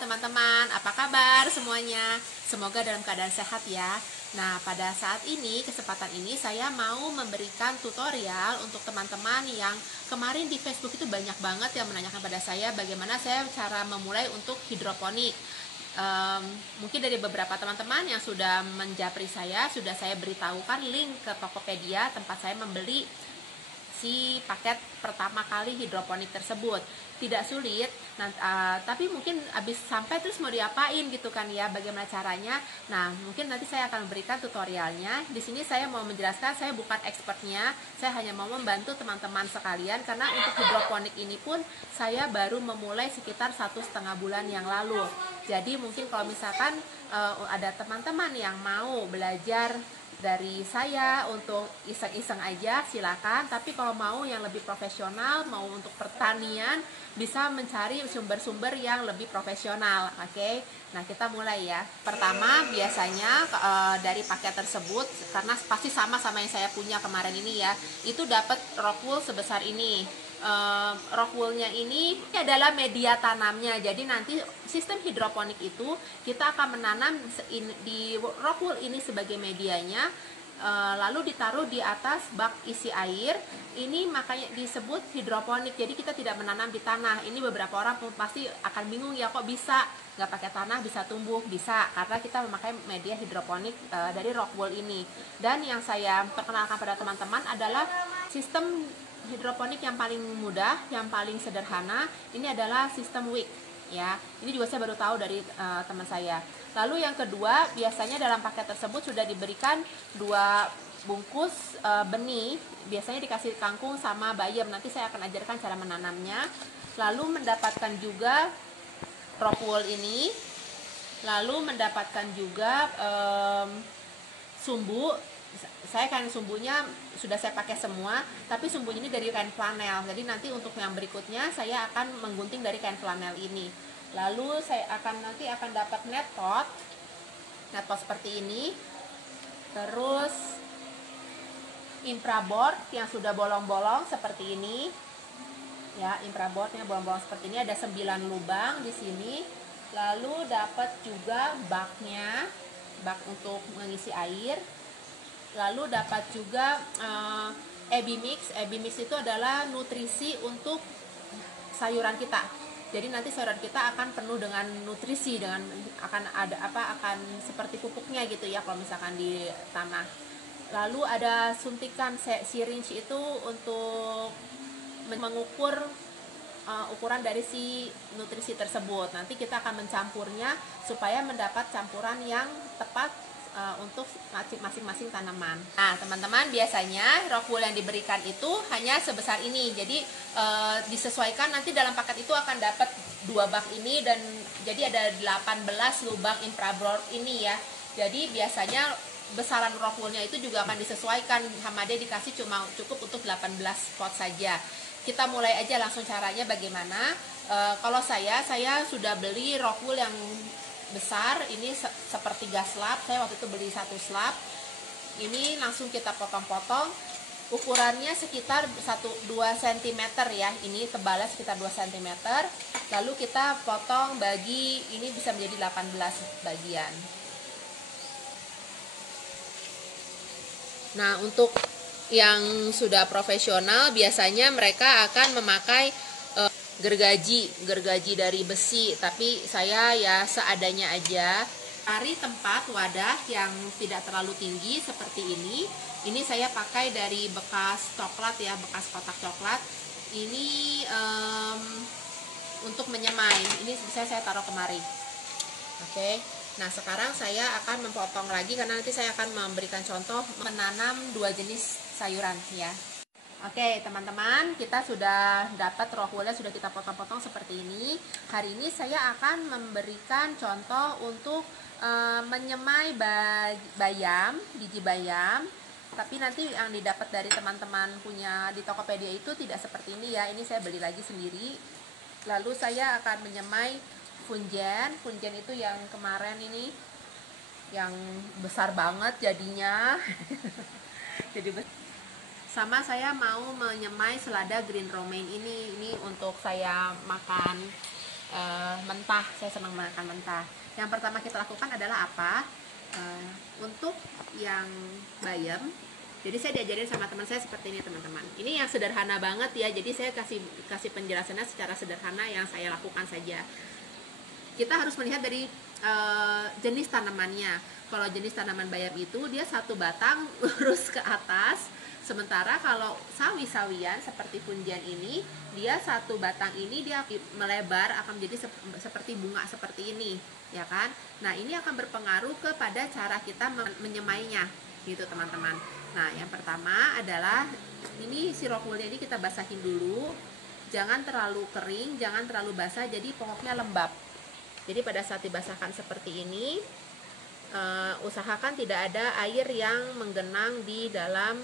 teman-teman, apa kabar semuanya? Semoga dalam keadaan sehat ya. Nah, pada saat ini, kesempatan ini saya mau memberikan tutorial untuk teman-teman yang kemarin di Facebook itu banyak banget yang menanyakan pada saya bagaimana saya cara memulai untuk hidroponik. Mungkin dari beberapa teman-teman yang sudah menjapri saya, sudah saya beritahukan link ke Tokopedia tempat saya membeli si paket pertama kali hidroponik tersebut. Tidak sulit, tapi mungkin habis sampai terus mau diapain gitu kan ya, bagaimana caranya. Nah, mungkin nanti saya akan memberikan tutorialnya. Di sini saya mau menjelaskan, saya bukan expertnya, saya hanya mau membantu teman-teman sekalian, karena untuk hidroponik ini pun saya baru memulai sekitar 1,5 bulan yang lalu. Jadi mungkin kalau misalkan ada teman-teman yang mau belajar dari saya untuk iseng-iseng aja silakan, tapi kalau mau yang lebih profesional, mau untuk pertanian, bisa mencari sumber-sumber yang lebih profesional. Oke, nah kita mulai ya. Pertama biasanya dari paket tersebut, karena pasti sama yang saya punya kemarin ini ya, itu dapat rock wool sebesar ini. Rock woolnya ini adalah media tanamnya. Jadi nanti sistem hidroponik itu kita akan menanam di rock wool ini sebagai medianya, lalu ditaruh di atas bak isi air. Ini makanya disebut hidroponik. Jadi kita tidak menanam di tanah. Ini beberapa orang pasti akan bingung ya, kok bisa nggak pakai tanah bisa tumbuh? Bisa, karena kita memakai media hidroponik dari rock wool ini. Dan yang saya perkenalkan pada teman-teman adalah sistem hidroponik yang paling mudah, yang paling sederhana. Ini adalah sistem wick ya. Ini juga saya baru tahu dari teman saya. Lalu yang kedua, biasanya dalam paket tersebut sudah diberikan 2 bungkus benih. Biasanya dikasih kangkung sama bayam. Nanti saya akan ajarkan cara menanamnya. Lalu mendapatkan juga rock wool ini. Lalu mendapatkan juga sumbu. Saya kain sumbunya sudah saya pakai semua, tapi sumbunya ini dari kain flanel. Jadi nanti untuk yang berikutnya saya akan menggunting dari kain flanel ini. Lalu saya nanti akan dapat net pot seperti ini. Terus infraboard yang sudah bolong-bolong seperti ini. Ya, infraboardnya bolong-bolong seperti ini, ada 9 lubang di sini. Lalu dapat juga baknya, bak untuk mengisi air. Lalu dapat juga EBI Mix. EBI Mix itu adalah nutrisi untuk sayuran kita. Jadi nanti sayuran kita akan penuh dengan nutrisi, dengan akan seperti pupuknya gitu ya kalau misalkan di tanah. Lalu ada suntikan syringe itu untuk mengukur ukuran dari si nutrisi tersebut. Nanti kita akan mencampurnya supaya mendapat campuran yang tepat untuk masing-masing tanaman. Nah, teman-teman, biasanya rock wool yang diberikan itu hanya sebesar ini. Jadi disesuaikan, nanti dalam paket itu akan dapat 2 bak ini, dan jadi ada 18 lubang infraboard ini ya. Jadi biasanya besaran rock woolnya itu juga akan disesuaikan. sama dia dikasih cukup untuk 18 pot saja. Kita mulai aja langsung caranya bagaimana. Kalau saya sudah beli rock wool yang besar, ini sepertiga slab. Saya waktu itu beli 1 slab. Ini langsung kita potong-potong. Ukurannya sekitar 1-2 cm ya. Ini tebalnya sekitar 2 cm. Lalu kita potong bagi, ini bisa menjadi 18 bagian. Nah, untuk yang sudah profesional biasanya mereka akan memakai gergaji dari besi, tapi saya ya seadanya aja. Cari tempat wadah yang tidak terlalu tinggi seperti ini. Ini saya pakai dari bekas coklat ya, bekas kotak coklat. Ini untuk menyemai. Ini bisa saya taruh kemari. Oke. Nah, sekarang saya akan memotong lagi karena nanti saya akan memberikan contoh menanam 2 jenis sayuran ya. Oke, teman-teman, kita sudah dapat rock woolnya, sudah kita potong-potong seperti ini. Hari ini saya akan memberikan contoh untuk menyemai bayam, biji bayam. Tapi nanti yang didapat dari teman-teman punya di Tokopedia itu tidak seperti ini ya. Ini saya beli lagi sendiri. Lalu saya akan menyemai punjen. Punjen itu yang kemarin ini, yang besar banget jadinya. Jadi sama saya mau menyemai selada green romaine ini untuk saya makan mentah. Saya senang makan mentah. Yang pertama kita lakukan adalah apa? Untuk yang bayam, jadi saya diajarin sama teman saya seperti ini teman-teman. Ini yang sederhana banget ya, jadi saya kasih penjelasannya secara sederhana yang saya lakukan saja. Kita harus melihat dari jenis tanamannya. Kalau jenis tanaman bayam itu dia satu batang lurus ke atas, sementara kalau sawi-sawian seperti punjan ini, dia satu batang ini dia melebar akan menjadi seperti bunga seperti ini, ya kan? Nah, ini akan berpengaruh kepada cara kita menyemainya, gitu teman-teman. Nah, yang pertama adalah ini sirop woolnya ini kita basahin dulu. Jangan terlalu kering, jangan terlalu basah, jadi pokoknya lembab. Jadi pada saat dibasahkan seperti ini, usahakan tidak ada air yang menggenang di dalam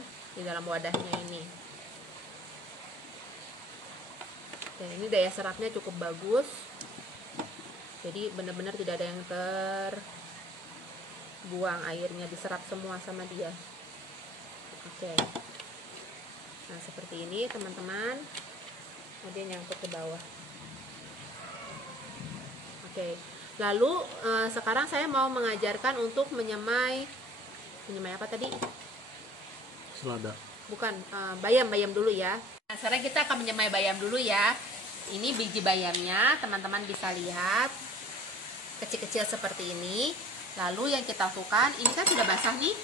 wadahnya ini. Dan ini daya serapnya cukup bagus. Jadi benar-benar tidak ada yang terbuang airnya, diserap semua sama dia. Oke. Nah, seperti ini teman-teman. Kemudian nyangkut ke bawah. Oke. Lalu sekarang saya mau mengajarkan untuk menyemai apa tadi? Selada. Bukan, bayam dulu ya. Nah, sekarang kita akan menyemai bayam dulu ya. Ini biji bayamnya, teman-teman bisa lihat kecil-kecil seperti ini. Lalu yang kita lakukan, ini kan sudah basah nih.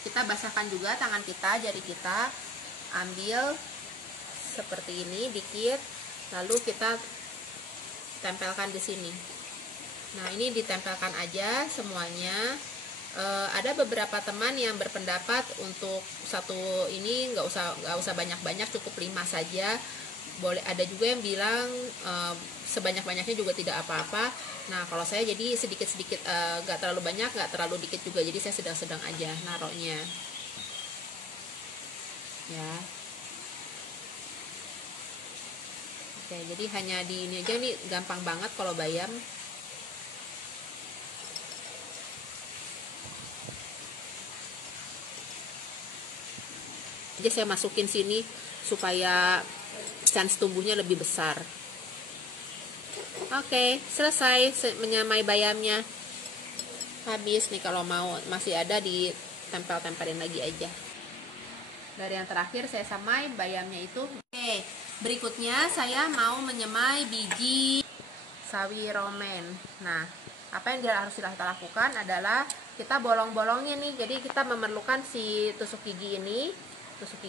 Kita basahkan juga tangan kita, jari kita, ambil seperti ini dikit, lalu kita tempelkan di sini. Nah, ini ditempelkan aja semuanya. Ada beberapa teman yang berpendapat untuk satu ini nggak usah banyak-banyak, cukup 5 saja. Boleh, ada juga yang bilang sebanyak-banyaknya juga tidak apa-apa. Nah, kalau saya jadi sedikit-sedikit, nggak terlalu banyak, nggak terlalu dikit juga, jadi saya sedang-sedang aja naruhnya ya. Oke, jadi hanya di ini aja, nih gampang banget kalau bayam. Jadi saya masukin sini supaya chance tumbuhnya lebih besar. Oke, selesai menyamai bayamnya. Habis nih, kalau mau masih ada ditempel-tempelin lagi aja. Dari yang terakhir saya samai bayamnya itu. Oke, berikutnya saya mau menyemai biji sawi romaine. Nah, apa yang harus kita lakukan adalah kita bolong-bolongnya nih. Jadi kita memerlukan si tusuk gigi ini, tusuk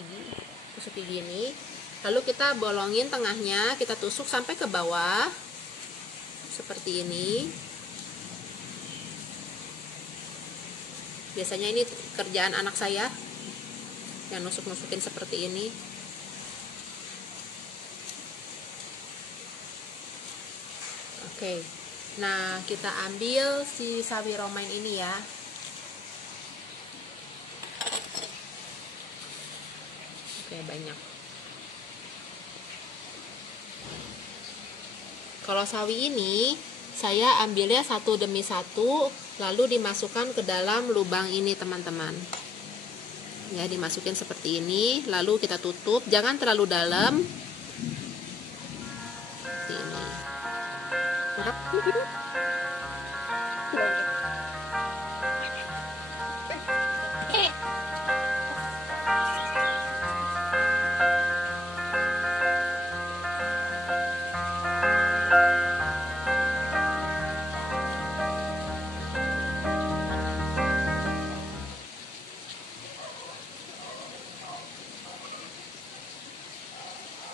gigi ini. Lalu kita bolongin tengahnya, kita tusuk sampai ke bawah. Seperti ini. Biasanya ini kerjaan anak saya yang nusuk-nusukin seperti ini. Oke. Nah, kita ambil si sawi romaine ini ya. Oke, banyak. Kalau sawi ini saya ambilnya satu demi satu, lalu dimasukkan ke dalam lubang ini teman-teman. Ya, dimasukin seperti ini, lalu kita tutup, jangan terlalu dalam. Seperti ini.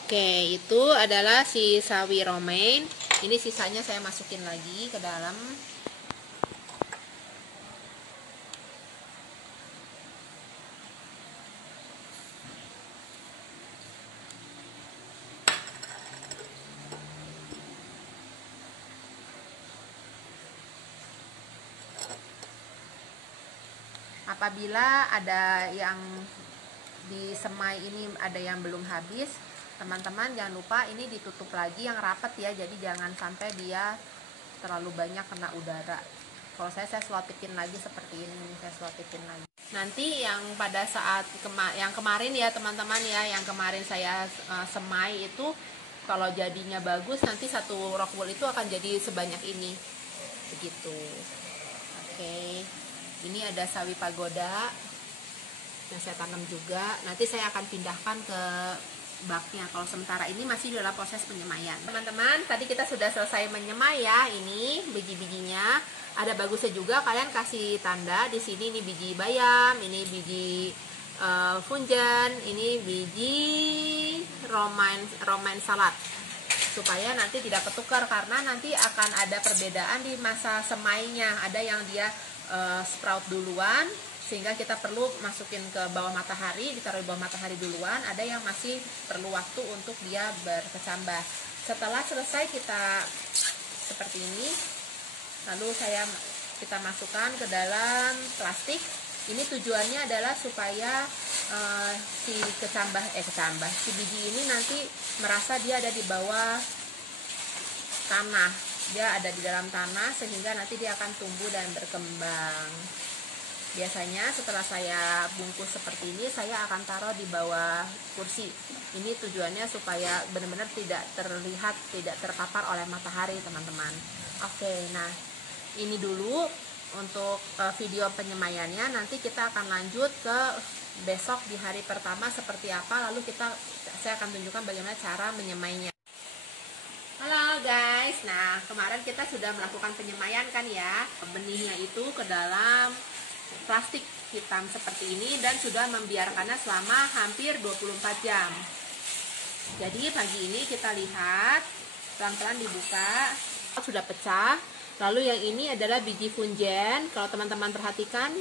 Oke, itu adalah si sawi romaine. Ini sisanya saya masukin lagi ke dalam. Apabila ada yang di semai ini ada yang belum habis, teman-teman jangan lupa ini ditutup lagi yang rapat ya, jadi jangan sampai dia terlalu banyak kena udara. Kalau saya selotipin lagi seperti ini, saya selotipin lagi. Nanti yang pada saat yang kemarin ya teman-teman ya, yang kemarin saya semai itu kalau jadinya bagus nanti satu rock wool itu akan jadi sebanyak ini begitu. Oke, ini ada sawi pagoda yang saya tanam juga. Nanti saya akan pindahkan ke baknya. Kalau sementara ini masih dalam proses penyemaian. Teman-teman, tadi kita sudah selesai menyemai ya. Ini biji-bijinya. Ada bagusnya juga kalian kasih tanda di sini. Ini biji bayam, ini biji funjan, ini biji romaine salad, supaya nanti tidak ketukar karena nanti akan ada perbedaan di masa semainya. Ada yang dia sprout duluan sehingga kita perlu masukin ke bawah matahari, ditaruh di bawah matahari duluan. Ada yang masih perlu waktu untuk dia berkecambah. Setelah selesai kita seperti ini, lalu kita masukkan ke dalam plastik. Ini tujuannya adalah supaya si biji ini nanti merasa dia ada di bawah tanah. Dia ada di dalam tanah sehingga nanti dia akan tumbuh dan berkembang. Biasanya setelah saya bungkus seperti ini, saya akan taruh di bawah kursi. Ini tujuannya supaya benar-benar tidak terlihat, tidak terpapar oleh matahari, teman-teman. Oke, nah ini dulu untuk video penyemaiannya. Nanti kita akan lanjut ke besok di hari pertama seperti apa, lalu saya akan tunjukkan bagaimana cara menyemainya. Halo guys, nah kemarin kita sudah melakukan penyemaian kan ya, benihnya itu ke dalam plastik hitam seperti ini dan sudah membiarkannya selama hampir 24 jam. Jadi pagi ini kita lihat pelan-pelan dibuka, sudah pecah. Lalu yang ini adalah biji funjan. Kalau teman-teman perhatikan,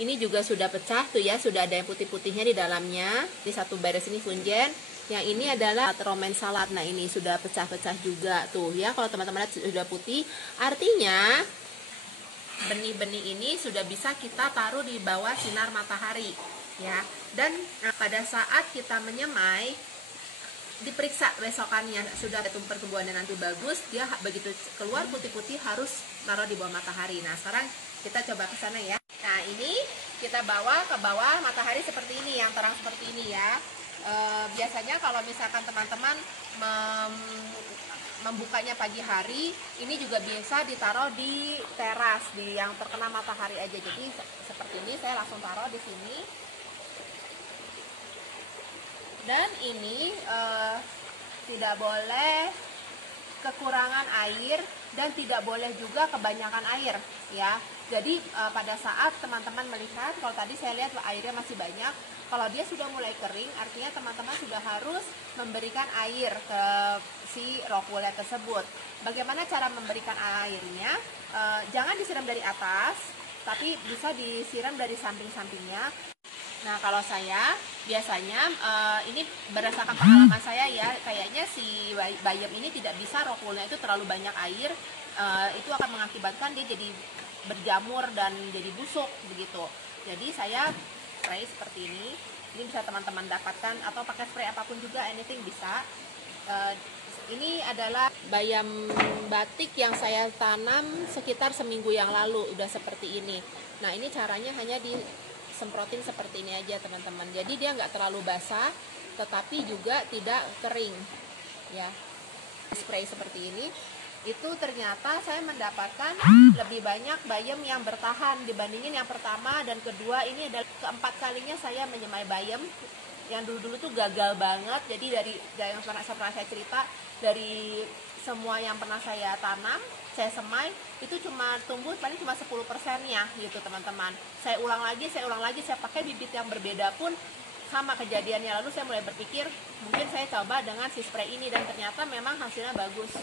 ini juga sudah pecah tuh ya, sudah ada yang putih-putihnya di dalamnya. Di satu baris ini funjan. Yang ini adalah romaine salad. Nah, ini sudah pecah-pecah juga tuh ya. Kalau teman-teman lihat sudah putih, artinya benih-benih ini sudah bisa kita taruh di bawah sinar matahari ya. Dan pada saat kita menyemai, diperiksa besokannya sudah pertumbuhannya nanti bagus, dia begitu keluar putih-putih harus taruh di bawah matahari. Nah sekarang kita coba ke sana ya. Nah ini kita bawa ke bawah matahari seperti ini, yang terang seperti ini ya. Biasanya kalau misalkan teman-teman membukanya pagi hari, ini juga biasa ditaruh di teras, di yang terkena matahari aja. Jadi seperti ini saya langsung taruh di sini. Dan ini tidak boleh kekurangan air dan tidak boleh juga kebanyakan air ya. Jadi pada saat teman-teman melihat, kalau tadi saya lihat airnya masih banyak, kalau dia sudah mulai kering artinya teman-teman sudah harus memberikan air ke si rock woolnya tersebut. Bagaimana cara memberikan airnya? Jangan disiram dari atas, tapi bisa disiram dari samping-sampingnya. Nah kalau saya biasanya ini berdasarkan pengalaman saya ya, kayaknya si bayam ini tidak bisa rock woolnya itu terlalu banyak air, itu akan mengakibatkan dia jadi berjamur dan jadi busuk begitu. Jadi saya spray seperti ini bisa teman-teman dapatkan, atau pakai spray apapun juga, anything bisa. Ini adalah bayam batik yang saya tanam sekitar seminggu yang lalu, udah seperti ini. Nah ini caranya hanya disemprotin seperti ini aja teman-teman. Jadi dia nggak terlalu basah, tetapi juga tidak kering ya. Spray seperti ini, itu ternyata saya mendapatkan lebih banyak bayam yang bertahan dibandingin yang pertama dan kedua. Ini adalah keempat kalinya saya menyemai bayam. Yang dulu-dulu tuh gagal banget. Jadi dari yang pernah saya cerita, dari semua yang pernah saya tanam, saya semai, itu cuma tumbuh paling cuma 10%-nya gitu teman-teman. Saya ulang lagi, saya pakai bibit yang berbeda pun sama kejadiannya. Lalu saya mulai berpikir, mungkin saya coba dengan si spray ini, dan ternyata memang hasilnya bagus.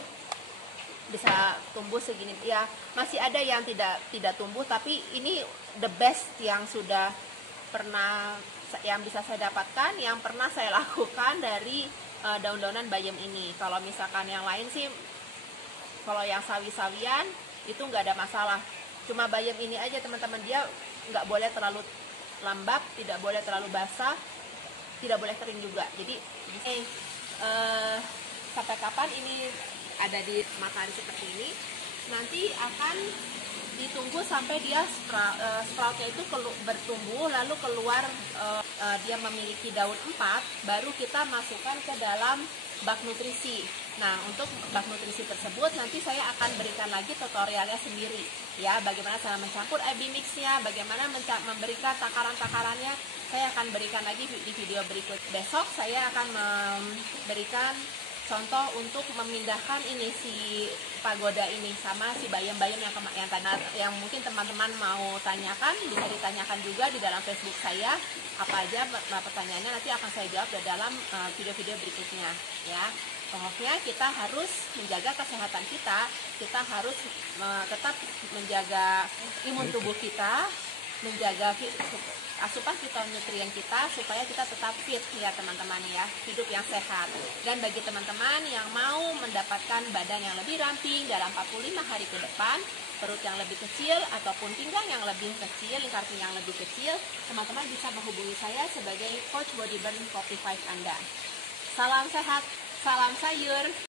Bisa tumbuh segini ya. Masih ada yang tidak tumbuh, tapi ini the best yang sudah pernah yang bisa saya dapatkan, yang pernah saya lakukan dari daun-daunan bayam ini. Kalau misalkan yang lain sih, kalau yang sawi-sawian itu nggak ada masalah. Cuma bayam ini aja teman-teman, dia nggak boleh terlalu lembab, tidak boleh terlalu basah, tidak boleh kering juga. Jadi sampai kapan ini ada di matahari seperti ini, nanti akan ditunggu sampai dia sproutnya itu bertumbuh, lalu keluar dia memiliki daun 4, baru kita masukkan ke dalam bak nutrisi. Nah, untuk bak nutrisi tersebut nanti saya akan berikan lagi tutorialnya sendiri ya, bagaimana cara mencampur AB mixnya, bagaimana memberikan takaran-takarannya. Saya akan berikan lagi di video berikut. Besok saya akan memberikan contoh untuk memindahkan ini si pagoda ini sama si bayam-bayam yang mungkin teman-teman mau tanyakan, bisa ditanyakan juga di dalam Facebook saya. Apa aja pertanyaannya nanti akan saya jawab di dalam video-video berikutnya ya. Pokoknya kita harus menjaga kesehatan kita harus tetap menjaga imun tubuh kita, menjaga asupan fitonutrien kita supaya kita tetap fit ya teman-teman ya, hidup yang sehat. Dan bagi teman-teman yang mau mendapatkan badan yang lebih ramping dalam 45 hari ke depan, perut yang lebih kecil ataupun pinggang yang lebih kecil, lingkar pinggang yang lebih kecil, teman-teman bisa menghubungi saya sebagai Coach Body Burn 45 Anda. Salam sehat, salam sayur.